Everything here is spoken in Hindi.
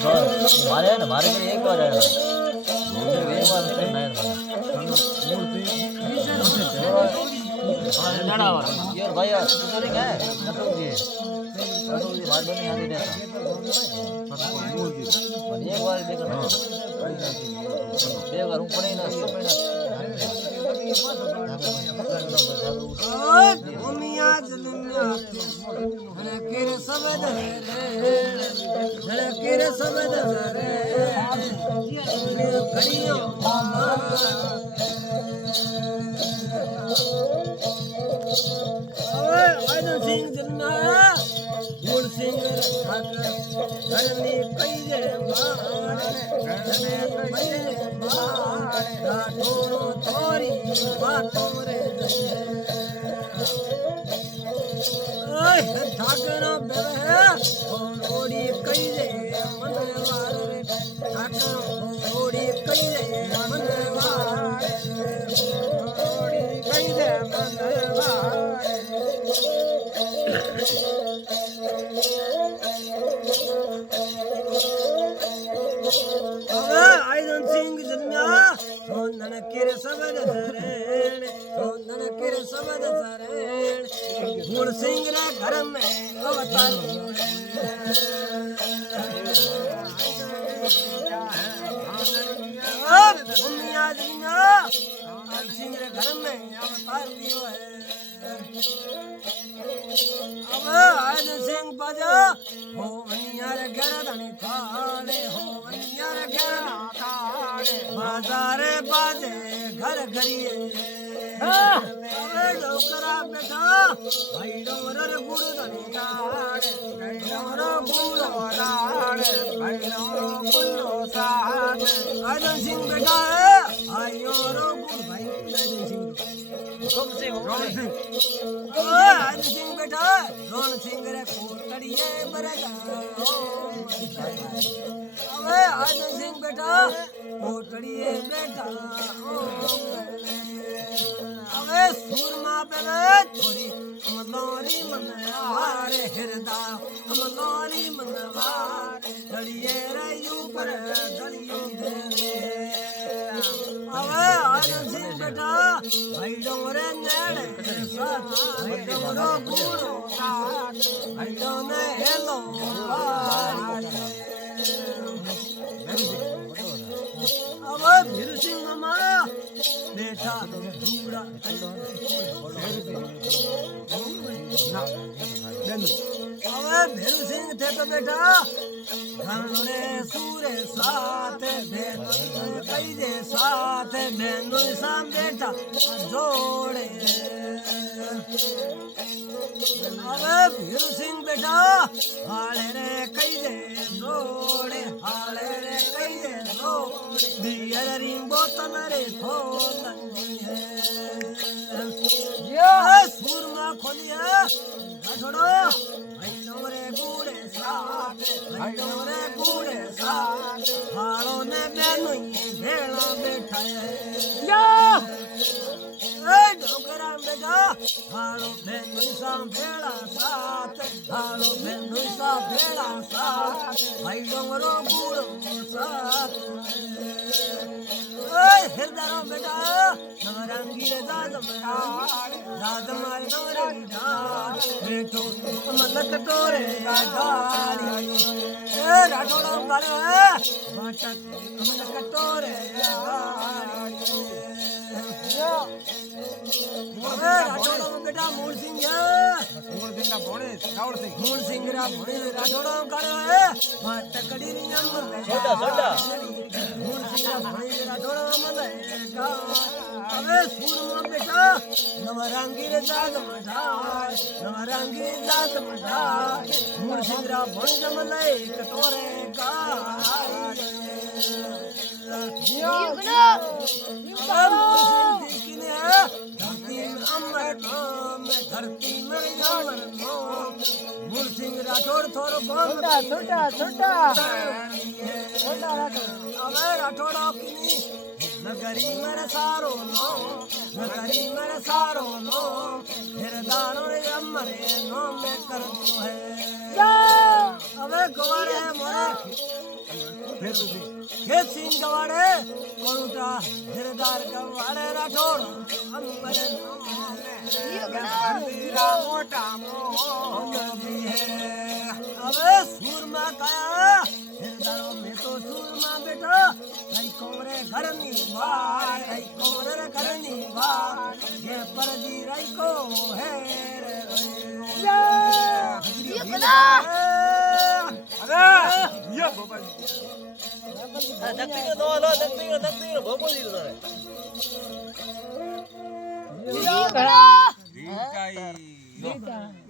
मारे ना मारे के एक बार आया दूसरे एक बार नहीं ना यार भाई यार तो नहीं है नटू जी बात नहीं आती रहता एक बार देखो एक बार ऊपर ही ना भूमिया जलमिया धड़केरे सबद धड़केरे सबद घड़ियों आयन सिंह जलमिया गुड़ सिंह धरनी कई जे तोरी बातों रे ठाकरा बेवे ओड़ी कई दे मनवार रे ठाकरा ओड़ी कई दे मनवार ओड़ी कई दे मनवार आयन सिंह जन्या सोनन केरे सबद सरेण सोनन केरे सबद सरेण गुण सिंह रे घर में अवतार भूमिया जन्या सिंह रे घर में अवतार दियो है अब आयन सिंह बजा हो वनियार घर धनी थाले हो वनियार घर थाले बाजार बाजे घर घरिए अबे डोकरा बेटा भाई डोर गुड़ धनी ताड़े डोर गुड़ ताड़े भाई डोर गुड़ साड़े आयन सिंह बेटा भाई और गुड़ भाई आयन सिंह रोन सिंह बेटा रोन सिंह रे कोटड़िए बरगा अबे आयन सिंह बेटा कोटड़िए बेटा अबे सूरमा बेवे छोरी अमलोरी मनवारे हृदा अमलोरी मनवारे धड़िए रे ऊपर धड़ियों दे अबे आयन सिंह बेटा भाई डोरे नेड़े भाई डोरो बूढ़ो भाई डोने हेलो अब भीर सिंह मामा बेटा बूढ़ा अब भीर सिंह थे तो बेटा घरे सूरे साथ कई दे साथ बेनु साम बेटा जोड़े अबे भीर सिंह बेटा हाले रे कई दे जोड़े हाले रे कई दे जोड़े दियर रिंग बोतल रे खोलन है सूरमा खोलिया छोड़ो भाई डोरे बूढ़े साथ भाई डोरे बूढ़े साथ हाड़ो ने बेनु भेड़ा बैठा है डोकरा बेटा हाड़ो बेनु सा भेड़ा साथ हाड़ो बेनु सा भेड़ा साथ भाई डोरो बूढ़ो साथ हिरदारो बेटा नवरंगी दाद मारे नवरंगी दाद बेटो मलक तोरे गाड़ी राठौड़ा गाड़ो है बाटक मलक तोरे गाड़ी राठौड़ा बेटा मूल सिंह मूल सिंह रा भोणे राठौड़ा गाड़ो है बाटकड़ी अंदर छोटा छोटा मूल सिंह रा भोणे राठौड़ा मलेगा अबे सूरमा बेटा नवरंगी रे जात मठार नवरंगी जात मठार मूल सिंह रा भोणे जमले कटोरे का धरती में मूल सिंह राठौड़ थोड़ो छोटा छोटा छोटा छोटा अबे राठौड़ा किनी नगरी मेरे सारो नो नगरी मेरे सारो नो हिरदारो रे अमरे नो में कर दो है अबे गोरे मोरे खेत सीन गवाड़े कोणुटा हिरदार गवाड़े राठौड़ अंबर नामे मोटा मोह भी है अबे सूरमा काया हिरदारो में तो सूरमा बेटा नहीं कोरे घर नी भाई नहीं कोरे घर नी भाई ये परदी रही को है ये बना अरे ये बाबा ધકતીનો દવા લો ધકતીનો ભોપો દીધો તારે રીટાઈ